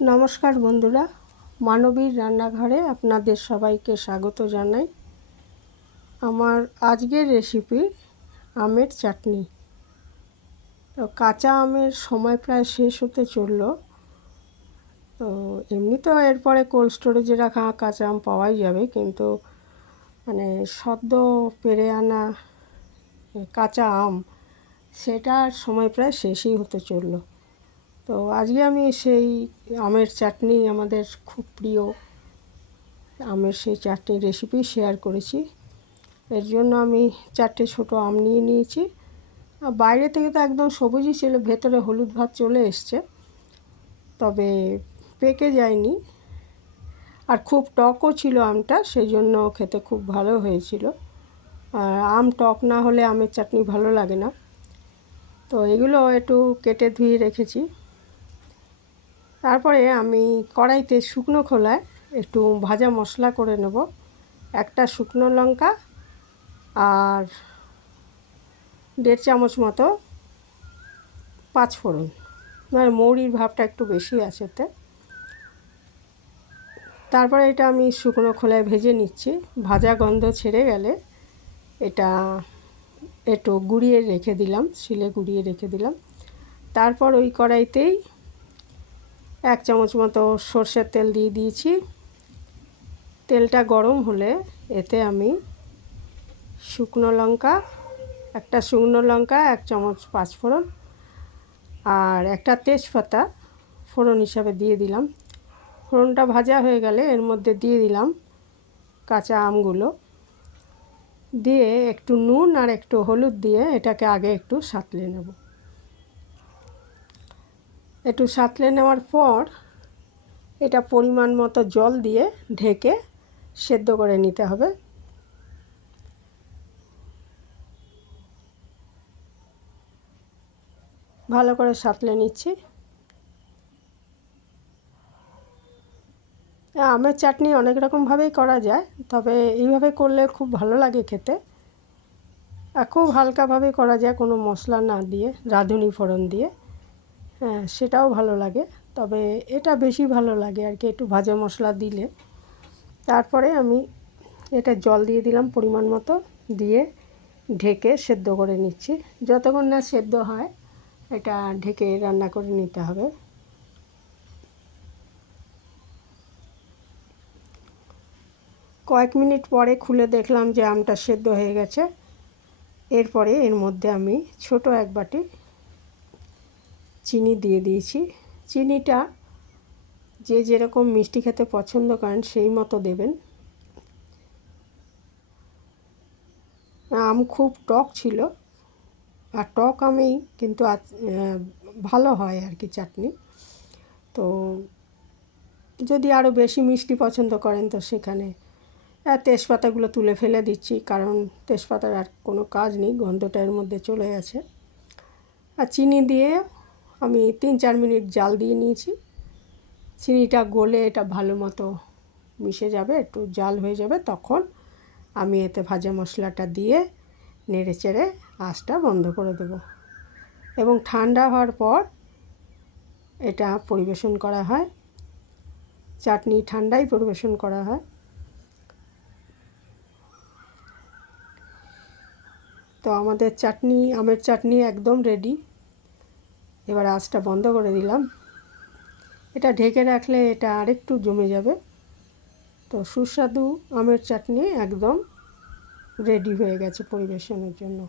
নমস্কার বন্ধুরা, মানবীর রান্নাঘরে আপনাদের সবাইকে স্বাগত জানাই। আমার আজকের রেসিপি আমের চাটনি। তো কাঁচা আমের সময় প্রায় শেষ হতে চলল। তো এমনি তো এরপরে কোল্ড স্টোরেজে রাখা কাঁচা আম পাওয়াই যাবে, কিন্তু মানে সদ্য পেড়ে আনা কাঁচা আম সেটার সময় প্রায় শেষই হতে চলল। তো আজকে আমি সেই আমের চাটনি, আমাদের খুব প্রিয় আমের সেই চাটনির রেসিপি শেয়ার করেছি। এর জন্য আমি 4টে ছোটো আম নিয়ে নিয়েছি। বাইরে থেকে তো একদম সবুজই ছিল, ভেতরে হলুদ ভাব চলে এসছে, তবে পেকে যায়নি। আর খুব টকও ছিল আমটা, সেই জন্য খেতে খুব ভালো হয়েছিল। আর আম টক না হলে আমের চাটনি ভালো লাগে না। তো এগুলো একটু কেটে ধুয়ে রেখেছি। তারপরে আমি কড়াইতে শুকনো খোলায় একটু ভাজা মশলা করে নেব। একটা শুকনো লঙ্কা আর 1.5 চামচ মতো পাঁচফোড়ন, মানে মৌরির ভাবটা একটু বেশি আছে এতে। তারপরে এটা আমি শুকনো খোলায় ভেজে নিচ্ছি। ভাজা গন্ধ ছেড়ে গেলে এটা একটু গুঁড়িয়ে রেখে দিলাম, শিলে গুঁড়িয়ে রেখে দিলাম। তারপর ওই কড়াইতেই 1 চামচ মতো সর্ষের তেল দিয়ে দিয়েছি। তেলটা গরম হলে এতে আমি একটা শুকনো লঙ্কা, 1 চামচ পাঁচফোড়ন আর একটা তেজপাতা ফোড়ন হিসাবে দিয়ে দিলাম। ফোড়নটা ভাজা হয়ে গেলে এর মধ্যে দিয়ে দিলাম কাঁচা আমগুলো, দিয়ে একটু নুন আর একটু হলুদ দিয়ে এটাকে আগে একটু সাঁতলে নেব। একটু সাঁতলে নেওয়ার পর এটা পরিমাণ মতো জল দিয়ে ঢেকে সেদ্ধ করে নিতে হবে। ভালো করে সাঁতলে নিচ্ছি। আমের চাটনি অনেক রকমভাবেই করা যায়, তবে এইভাবে করলে খুব ভালো লাগে খেতে। আর খুব হালকাভাবে করা যায়, কোনো মশলা না দিয়ে, রাঁধুনি ফোড়ন দিয়ে। হ্যাঁ, সেটাও ভালো লাগে, তবে এটা বেশি ভালো লাগে আর কি, একটু ভাজা মশলা দিলে। তারপরে আমি এটা জল দিয়ে দিলাম পরিমাণ মতো, দিয়ে ঢেকে সেদ্ধ করে নিচ্ছি। যতক্ষণ না সেদ্ধ হয় এটা ঢেকে রান্না করে নিতে হবে। কয়েক মিনিট পরে খুলে দেখলাম যে আমটা সেদ্ধ হয়ে গেছে। এরপরে এর মধ্যে আমি ছোটো 1 বাটি চিনি দিয়ে দিয়েছি। চিনিটা যে যেরকম মিষ্টি খেতে পছন্দ করেন সেই মতো দেবেন। আম খুব টক ছিল, আর টক আমেই কিন্তু ভালো হয় আর কি চাটনি। তো যদি আরও বেশি মিষ্টি পছন্দ করেন তো সেখানে তেজপাতাগুলো তুলে ফেলে দিচ্ছি, কারণ তেজপাতার আর কোনো কাজ নেই, গন্ধটা এর মধ্যে চলে গেছে। আর চিনি দিয়ে আমি 3-4 মিনিট জাল দিয়ে নিয়েছি। চিনিটা গলে এটা ভালো মতো মিশে যাবে, একটু জাল হয়ে যাবে, তখন আমি এতে ভাজা মশলাটা দিয়ে নেড়ে চেড়ে আঁচটা বন্ধ করে দেবো। এবং ঠান্ডা হওয়ার পর এটা পরিবেশন করা হয়। চাটনি ঠান্ডাই পরিবেশন করা হয়। তো আমাদের আমের চাটনি একদম রেডি। এবার আঁচটা বন্ধ করে দিলাম। এটা ঢেকে রাখলে এটা আরেকটু জমে যাবে। তো সুস্বাদু আমের চাটনি একদম রেডি হয়ে গেছে পরিবেশনের জন্য।